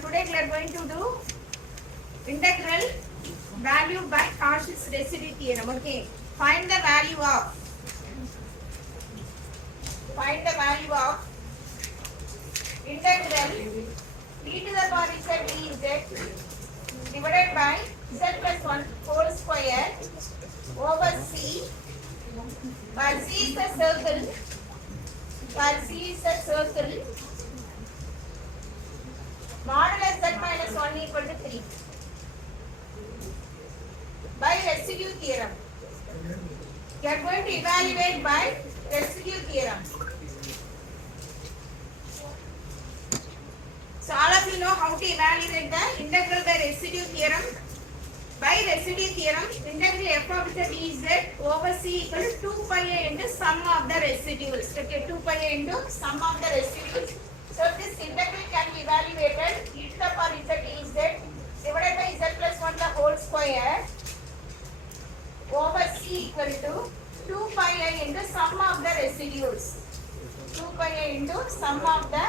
Today we are going to do integral value by Cauchy's residue theorem. Okay, find the value of integral e to the power z dz divided by z plus 1 whole square over c, where c is a circle, modulus z minus 1 equal to 3 by residue theorem. We are going to evaluate by residue theorem. So all of you know how to evaluate the integral by residue theorem. By residue theorem, integral f of z dz over c equal to 2 pi a into sum of the residuals. Okay, 2 pi a into sum of the residuals. So this integral can be evaluated e to the power z dz divided by z plus 1 the whole square over c equal to 2 pi a into sum of the residuals. 2 pi a into sum of the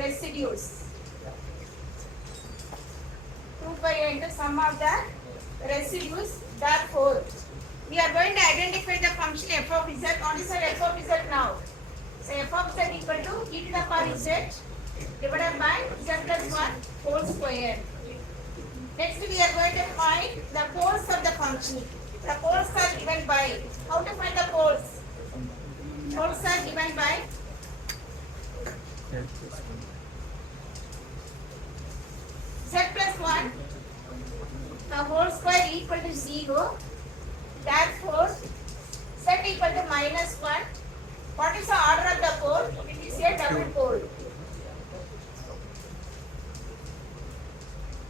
residuals. 2 pi a into sum of the residues. Therefore, we are going to identify the function f of z. What is our f of z now? So f of z equal to e to the power z divided by z plus 1 whole square. Next we are going to find the poles of the function. The poles are given by, how to find the poles? Poles are given by z plus 1 the whole square equal to 0. Therefore, z equal to minus 1. What is the order of the pole? It is a double pole.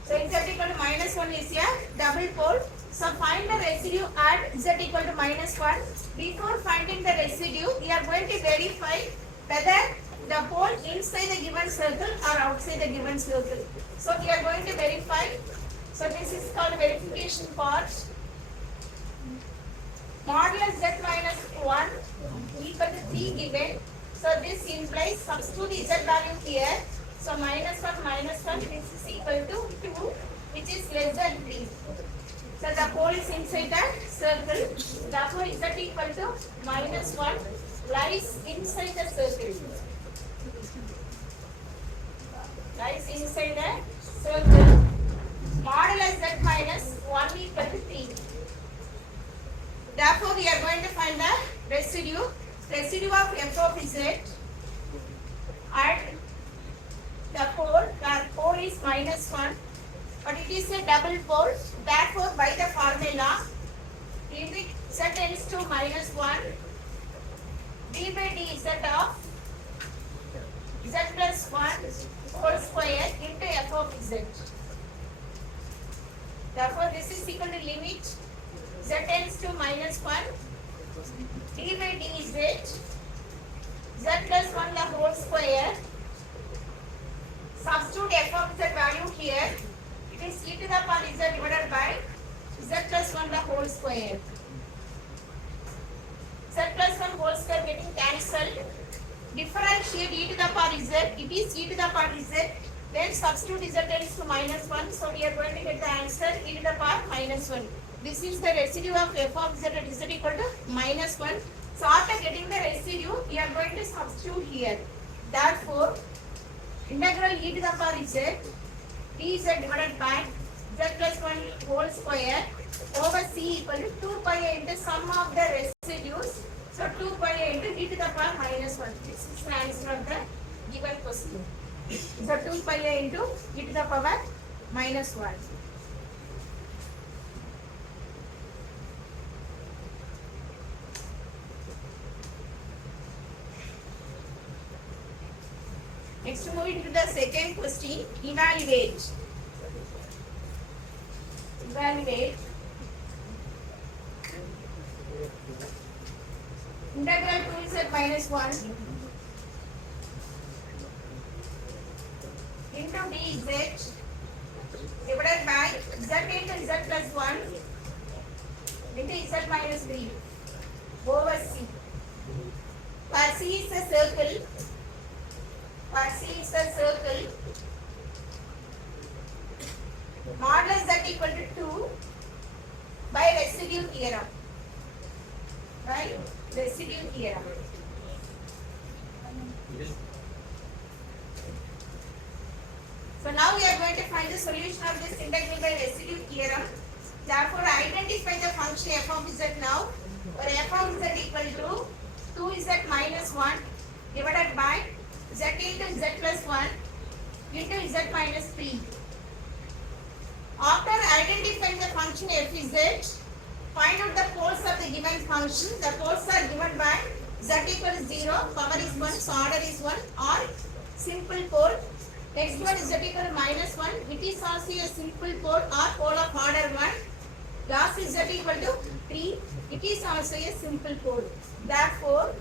So, z equal to minus 1 is a double pole. So, find the residue at z equal to minus 1. Before finding the residue, we are going to verify whether the pole inside the given circle or outside the given circle. So, we are going to verify. So, this is called verification part. Modulus z minus 1 equal to 3 given. So, this implies substitute the z value here. So, minus 1 this is equal to 2, which is less than 3. So, the pole is inside the circle. Therefore, z equal to minus 1 lies inside the circle. Lies inside the circle. Modulus z minus 1 equal to 3. Therefore, we are going to find the residue of f of z at the pole, where pole is minus 1, but it is a double pole. Therefore, by the formula, limit z tends to minus 1, d by dz of z plus 1 whole square into f of z. Therefore, this is equal to limit z tends to minus 1, d by dz, z plus 1 the whole square. Substitute f of z value here. It is e to the power z divided by z plus 1 the whole square. Z plus 1 whole square getting cancelled. Differentiate e to the power z. It is e to the power z. Then substitute z tends to minus 1. So we are going to get the answer e to the power minus 1. This is the residue of f of z at z equal to minus 1. So after getting the residue, we are going to substitute here. Therefore, integral e to the power z dz divided by z plus 1 whole square over c equal to 2 pi a into sum of the residues. So 2 pi a into e to the power minus 1. This is the answer of the given question. So 2 pi a into e to the power minus 1. Next, moving to the second question, evaluate. Integral 2z minus 1 into dz divided by z into z plus 1 into z minus 3 over c. Where c is a circle, residue theorem. Right? Residue theorem. So now we are going to find the solution of this integral by residue theorem. Therefore, identify the function f of z now, where f of z equal to 2z minus 1 divided by z into z plus 1 into z minus 3. After identifying the function f is z, find out the poles of the given function. The poles are given by z equals 0, power is 1, so order is 1, or simple pole. Next one is z equal to minus 1. It is also a simple pole or pole of order 1. Last is z equal to 3. It is also a simple pole. Therefore,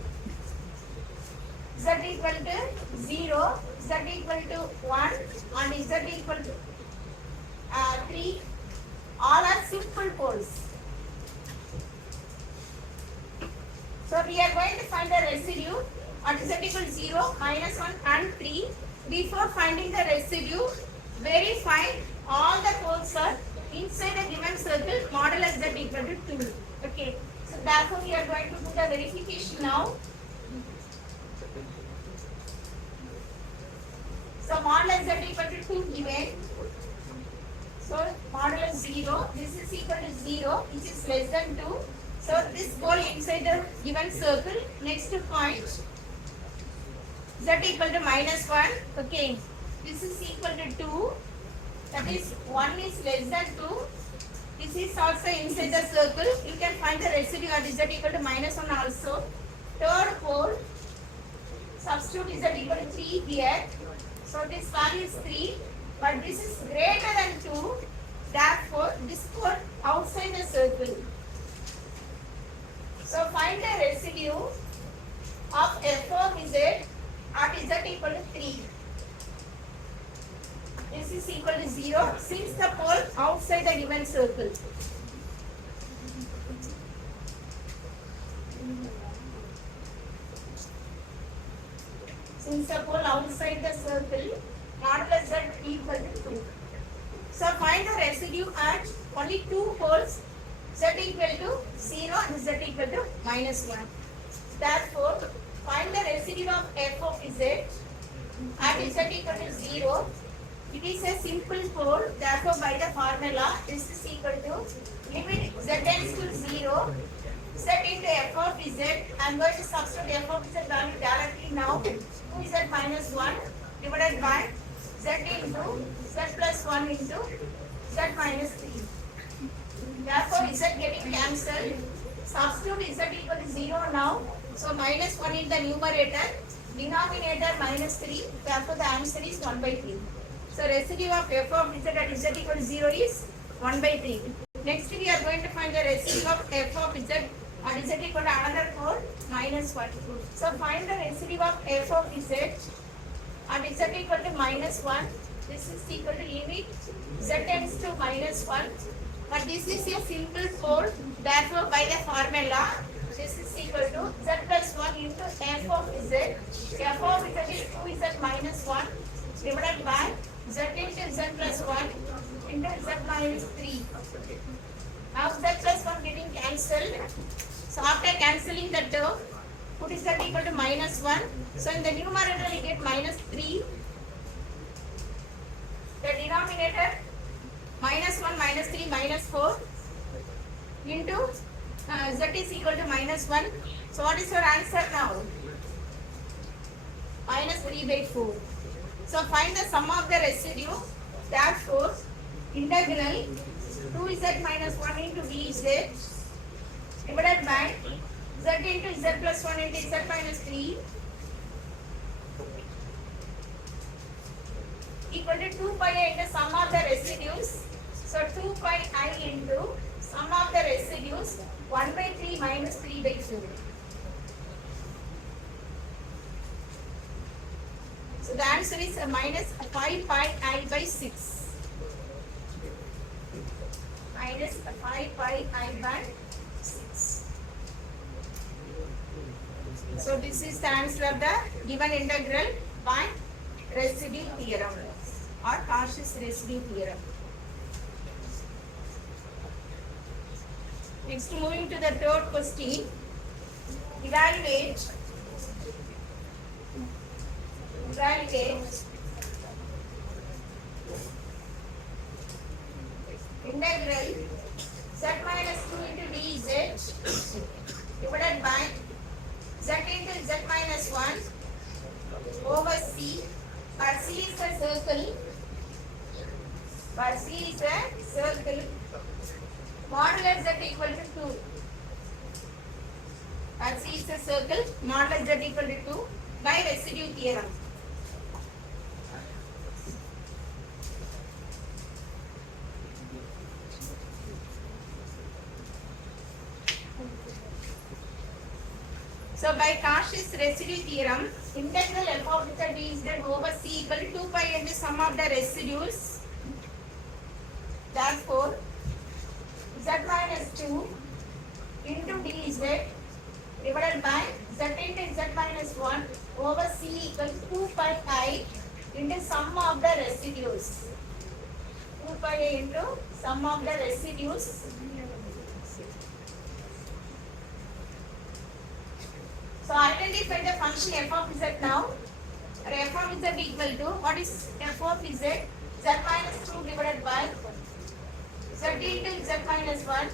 z equal to 0, z equal to 1 and z equal to 3. All are simple poles. So we are going to find the residue at z equal to 0, minus 1 and 3. Before finding the residue, verify all the poles are inside a given circle, modulus z equal to 2. Okay. So therefore we are going to do the verification now. So modulus z equal to 2 given. So modulus 0, this is equal to 0, which is less than 2. So this pole inside the given circle. Next point, z equal to minus 1. Okay, this is equal to 2. That is 1 is less than 2. This is also inside the circle. You can find the residue at z equal to minus 1 also. Third pole, substitute z equal to 3 here. So this value is 3, but this is greater than 2. Therefore, this pole outside the circle. So find the residue of f of z at z equal to 3. This is equal to 0 since the pole outside the given circle. Since the pole outside the circle, modulus z equal to 2. So find the residue at only two poles, z equal to 0 and z equal to minus 1. Therefore, find the residue of f of z at z equal to 0. It is a simple pole. Therefore, by the formula, this is equal to limit z tends to 0. Z into f of z. I am going to substitute f of z value directly now. 2z minus 1 divided by z into z plus 1 into z minus 3. Therefore, z getting cancelled. Substitute z equal to 0 now. So, minus 1 in the numerator. Denominator minus 3. Therefore, the answer is 1 by 3. So, residue of f of z at z equal to 0 is 1 by 3. Next, we are going to find the residue of f of z at z equal to another pole, minus 1. So, find the residue of f of z at z equal to minus 1. This is equal to limit z tends to minus 1. But this is a simple pole. Therefore, by the formula, this is equal to z plus 1 into f of z. F of z is 2z minus 1 divided by z into z plus 1 into z minus 3. Now z plus 1 getting cancelled. So after cancelling the term, put z equal to minus 1. So in the numerator we get minus 3. The denominator minus 1 minus 3 minus 4 into z is equal to minus 1. So what is your answer now? Minus 3 by 4. So find the sum of the residue. Therefore, integral 2z minus 1 into vz divided by z into z plus 1 into z minus 3 equal to 2 pi I into sum of the residues. So 2 pi I into sum of the residues 1 by 3 minus 3 by 4. So the answer is minus 5 pi I by 6. Minus 5 pi I by 6. So this is the answer of the given integral by residue theorem or Cauchy's residue theorem. Next, moving to the third question. Evaluate integral z minus 2 into dz divided by z into z minus 1 over c, where c is a circle, modulus z equal to 2. Where c is a circle, modulus z equal to 2 by residue theorem. So by Cauchy's residue theorem, integral f of z dz over c equal to 2 pi into sum of the residues. Therefore, z minus 2 into dz divided by z into z minus 1 over c equal to 2 pi I into sum of the residues. 2 pi I into sum of the residues. So identify the function f of z now. F of z equal to, what is f of z? Z minus 2 divided by z into z minus 1.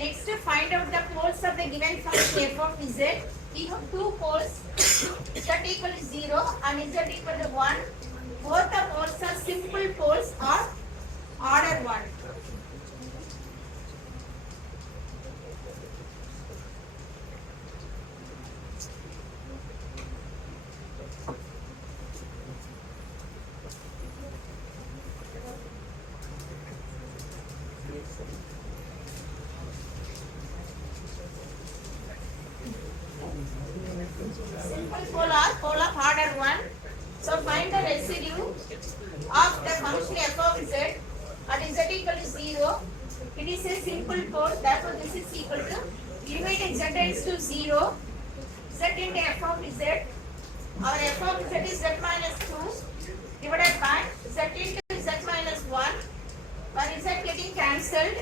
Next, find out the poles of the given function f of z. We have two poles, z equal to 0 and z equal to 1. Both the poles are simple poles or order 1. Pole of order 1. So find the residue of the function f of z at z equal to 0. It is a simple pole, therefore this is equal to limit z tends to 0. Z into f of z. Our f of z is z minus 2 divided by z into z minus 1. Where z getting cancelled,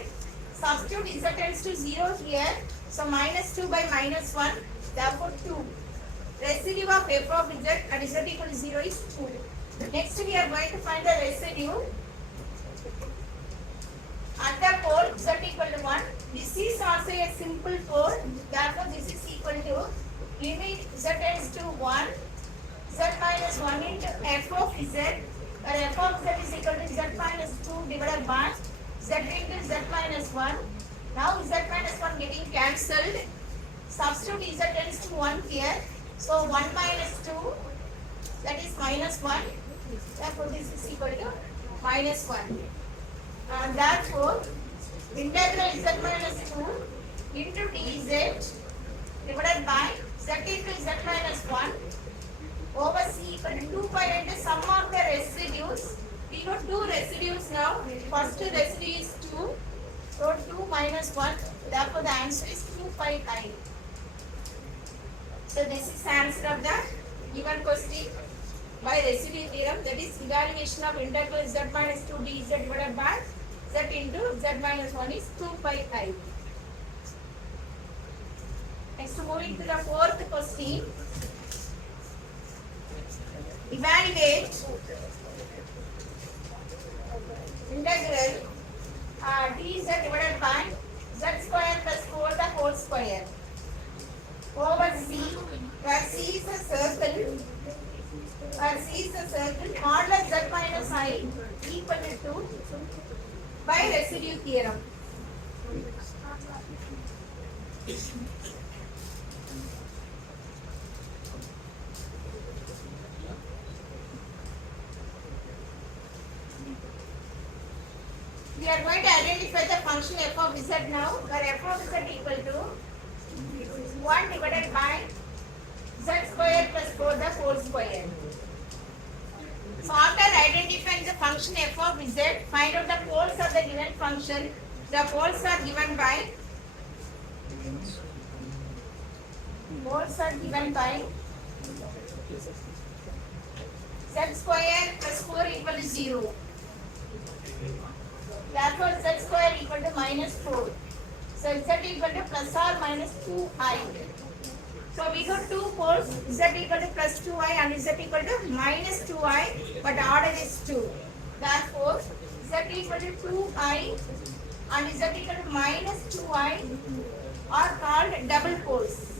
substitute z tends to 0 here. So minus 2 by minus 1, therefore 2. Residue of f of z at z equal to 0 is 2. Next we are going to find the residue at the pole z equal to 1. This is also a simple pole, therefore this is equal to limit z tends to 1, z minus 1 into f of z, where f of z is equal to z minus 2 divided by z into z minus 1. Now z minus 1 getting cancelled, substitute z tends to 1 here. So 1 minus 2, that is minus 1. Therefore this is equal to minus 1. And therefore integral z minus 2 into dz divided by z into z minus 1 over c equal to 2 pi into sum of the residues. We got two residues now. First residue is 2. So 2 minus 1. Therefore the answer is 2 pi I. So this is the answer of the given question by residue theorem, that is evaluation of integral z minus 2 dz divided by z into z minus 1 is 2 pi I. Next, moving to the fourth question. Evaluate integral dz divided by z square plus 4 the whole square over c, where c is a circle, modulus z minus I equal to 2 by residue theorem. We are going to identify the function f of z now, where f of z equal to 1 divided by z square plus 4 the whole square. So after identifying the function f of z, find out the poles of the given function. The poles are given by z square plus 4 equal to 0. Therefore z square equal to minus 4. So z equal to plus or minus 2i. So we got two poles, z equal to plus 2i and z equal to minus 2i, but order is 2. Therefore, z equal to 2i and z equal to minus 2i are called double poles.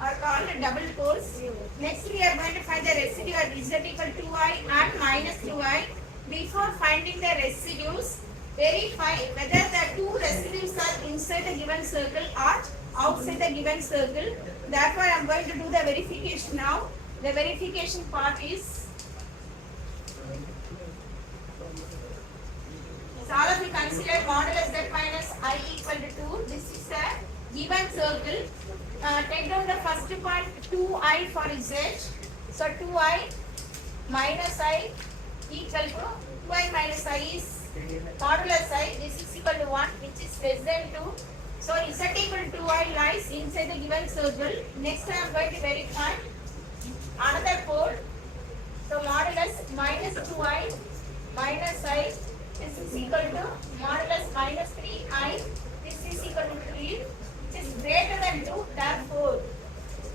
Are called double poles. Next we are going to find the residue at z equal to 2i and minus 2i. Before finding the residues, verify whether the two residues are inside the given circle or outside the given circle. Therefore, I am going to do the verification now. The verification part is, so all of you consider modulus z minus I equal to 2. This is a given circle. Take down the first point 2i for z. So 2i minus I equal to 2i minus I is modulus I. This is equal to 1, which is less than 2. So z equal to 2i lies inside the given circle. Next I am going to verify another pole. So modulus minus 2i minus I. This is equal to modulus minus 3i. This is equal to 3. Is greater than 2, therefore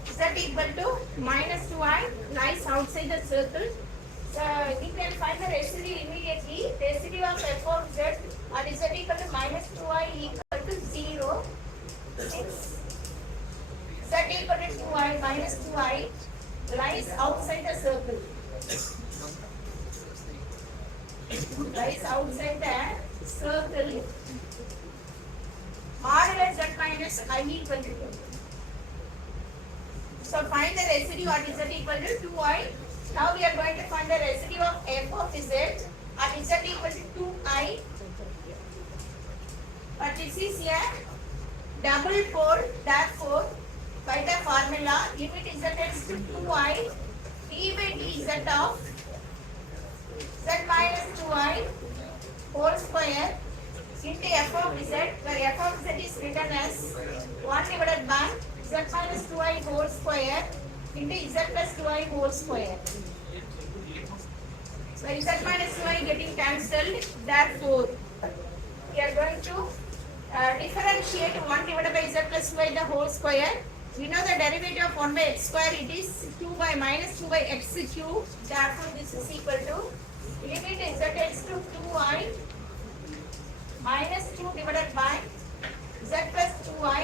z equal to minus 2i lies outside the circle. So we can find the residue immediately. Residue of f of z and z equal to minus 2i equal to 0. Since z equal to 2i minus 2i lies outside the circle. Lies outside the circle. Modulus z minus I equal to 2. So find the residue at z equal to 2i. Now we are going to find the residue of f of z at z equal to 2i. But this is a double pole. Therefore, by the formula, limit z tends to 2i, d by dz of z minus 2i whole square into f of z, where f of z is written as 1 divided by z minus 2i whole square into z plus 2i whole square. So z minus 2i getting cancelled. Therefore, we are going to differentiate 1 divided by z plus 2i the whole square. We know the derivative of 1 by x square, it is 2 by minus 2 by x cube. Therefore, this is equal to limit z tends to 2i minus 2 divided by z plus 2i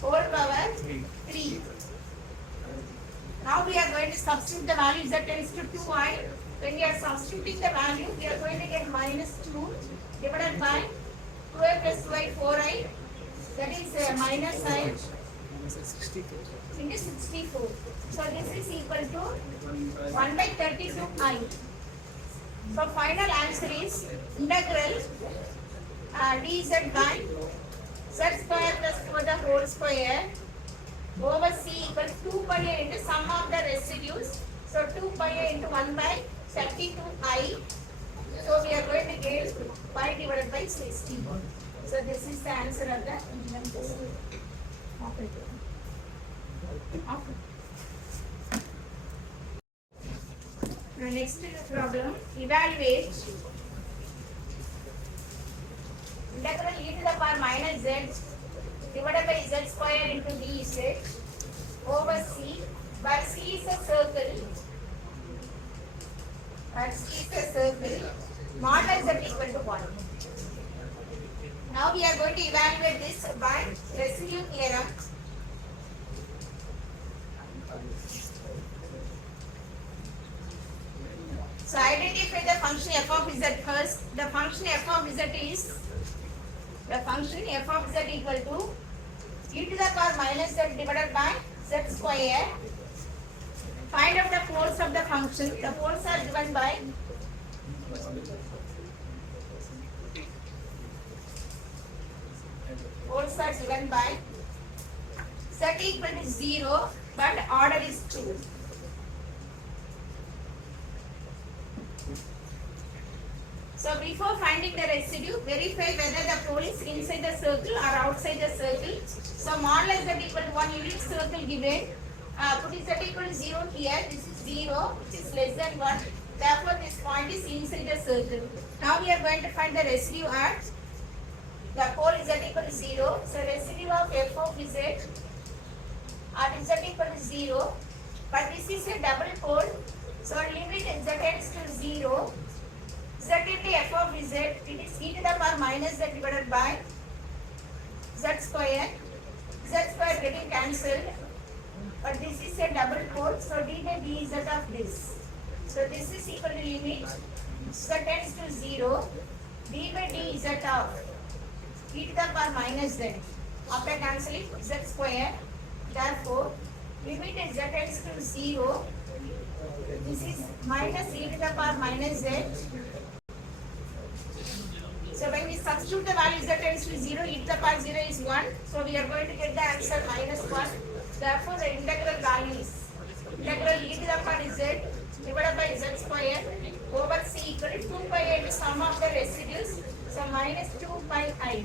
whole power 3. Now we are going to substitute the value z tends to 2i. When we are substituting the value, we are going to get minus 2 divided by 2i plus 2i 4i. That is minus I into 64. So this is equal to 1 by 32i. So final answer is integral dz by z square plus 4 the whole square over c equal to 2 pi a into sum of the residues. So 2 pi a into 1 by 32i. So we are going to get pi divided by 60. So this is the answer of the given question. Now next problem, evaluate integral e to the power minus z divided by z square into dz over c, where c is a circle, modulus z equal to 1. Now we are going to evaluate this by residue theorem. So identify the function f of z first. The function f of z is equal to e to the power minus z divided by z square. Find out the poles of the function. The poles are given by z equal to 0, but order is 2. So before finding the residue, verify whether the pole is inside the circle or outside the circle. So modulus z equal to 1 unit circle given put z equal to 0 here. This is 0, which is less than 1. Therefore, this point is inside the circle. Now we are going to find the residue at the pole z equal to 0. So residue of f of z at z equal to 0. But this is a double pole. So limit z tends to 0. Z into f of z, it is e to the power minus z divided by z square. Z square getting cancelled. But this is a double pole, so d by dz of this. So this is equal to limit z tends to 0. D by dz of e to the power minus z. After cancelling z square, therefore limit z tends to 0. This is minus e to the power minus z. So when we substitute the value z tends to 0, e to the power 0 is 1. So we are going to get the answer minus 1. Therefore the integral value is integral e to the power z divided by z square over c equal to 2 pi into sum of the residues. So minus 2 pi I.